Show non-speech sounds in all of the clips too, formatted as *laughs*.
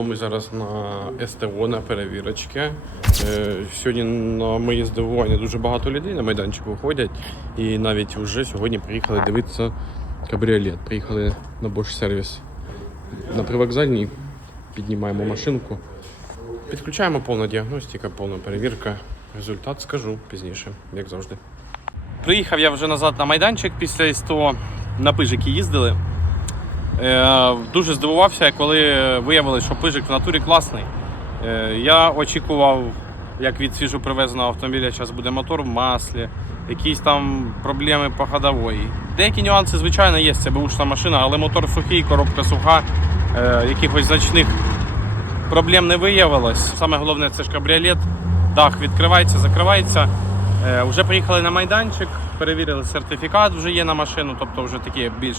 Ми зараз на СТО на перевірочці. Е, Сьогодні на моє здивування дуже багато людей на майданчику ходять. І навіть вже сьогодні приїхали дивитися кабріолет. Приїхали на Bosch Service на привокзальній, піднімаємо машинку. Підключаємо повна діагностика, повна перевірка. Результат скажу пізніше, як завжди. Приїхав я вже назад на майданчик після СТО. На пижики їздили. Е, Дуже здивувався, коли виявилось, що пижик в натурі класний. Е, Я очікував, як від свіжопривезеного автомобіля зараз буде мотор в маслі, якісь там проблеми по ходовій. Деякі нюанси, звичайно, є, це бушна машина, але мотор сухий, коробка суха, е, якихось значних проблем не виявилось. Саме головне це ж кабріолет. Дах відкривається, закривається. Вже приїхали на майданчик, перевірили сертифікат, вже є на машину, тобто вже такі більш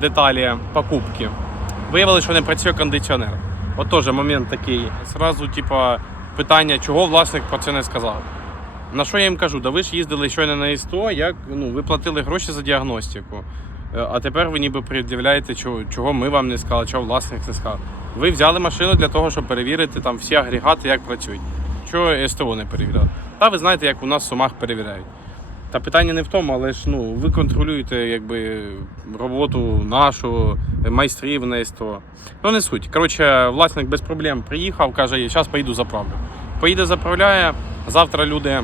деталі покупки. Виявилося, що не працює кондиціонер. От теж момент такий. Зразу, типа, питання, чого власник про це не сказав. На що я їм кажу? Да ви ж їздили щойно на СТО, як ну, ви платили гроші за діагностику. Е, А тепер ви ніби пред'являєте, чого ми вам не сказали, чого власник не сказав. Ви взяли машину для того, щоб перевірити там всі агрегати, як працюють. Чого СТО не перевіряли? Та ви знаєте, як у нас в Сумах перевіряють. Та питання не в тому, але ж ну, ви контролюєте якби, роботу нашу, майстрів на Ну не суть. Коротше, власник без проблем приїхав, каже, зараз поїду заправлю. Поїде, заправляє. Завтра люди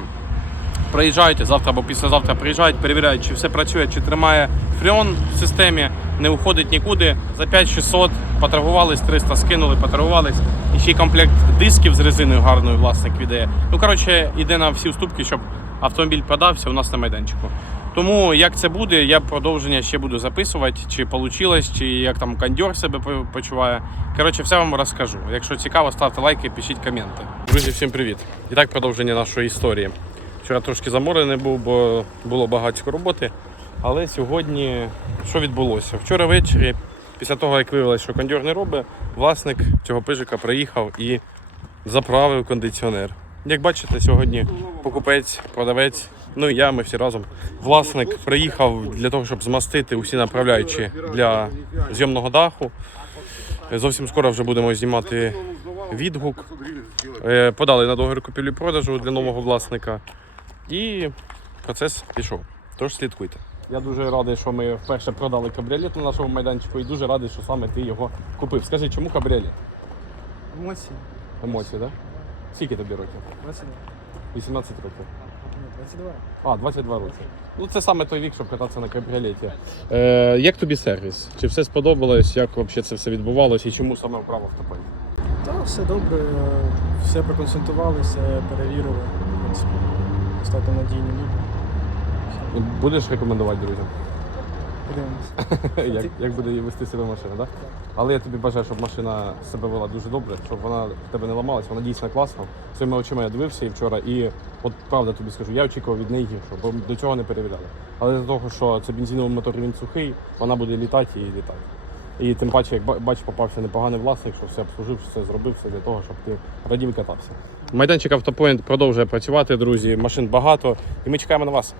приїжджають, завтра або післязавтра приїжджають, перевіряють, чи все працює, чи тримає фреон в системі, не уходить нікуди. За 5600 поторгувались, 300 скинули, поторгувались. І ще й комплект дисків з резиною гарною власник віддає. Ну коротше, іде на всі уступки, щоб автомобіль продався у нас на майданчику. Тому як це буде, я продовження ще буду записувати, чи вийшло, чи як там кондьор себе по- почуває. Коротше, все вам розкажу. Якщо цікаво, ставте лайки, пишіть коменти. Друзі, всім привіт! І так продовження нашої історії. Вчора трошки заморений був, бо було багатько роботи. Але сьогодні що відбулося? Вчора ввечері, після того, як виявилося, що кондьор не робить, власник цього пижика приїхав і заправив кондиціонер. Як бачите, сьогодні покупець, продавець, ну і я, ми всі разом. Власник приїхав для того, щоб змастити усі направляючі для зйомного даху. Зовсім скоро вже будемо знімати відгук. Е, Подали на договір купівлі-продажу для нового власника. І процес пішов. Тож слідкуйте. Я дуже радий, що ми вперше продали кабріолет на нашому майданчику, і дуже радий, що саме ти його купив. Скажи, чому кабріолет? Емоції. Емоції, так? Да? Скільки тобі років? 22. 18 років. Ні, 22. А, 22 роки. Ну це саме той вік, щоб кататися на кабріолеті. Е, як тобі сервіс? Чи все сподобалось? Як взагалі це все відбувалося і чому саме вправо автопой? Та все добре, все проконсультувалися, перевірили. В принципі, достатньо надійні люди. Будеш рекомендувати друзям? Подивимось. *laughs* як, як буде вести себе машина, так? Але я тобі бажаю, щоб машина себе вела дуже добре, щоб вона в тебе не ламалась, вона дійсно класна. Своїми очима я дивився і вчора, і от правда тобі скажу, я очікував від неї гіршого, бо до цього не перевіряли. Але з того, що це бензиновий мотор, він сухий, вона буде літати і літати. І тим паче, як бач, попався непоганий власник, що все обслужив, що все зробив, все для того, щоб ти радів і катався. Майданчик Автопоінт продовжує працювати, друзі. Машин багато, і ми чекаємо на вас.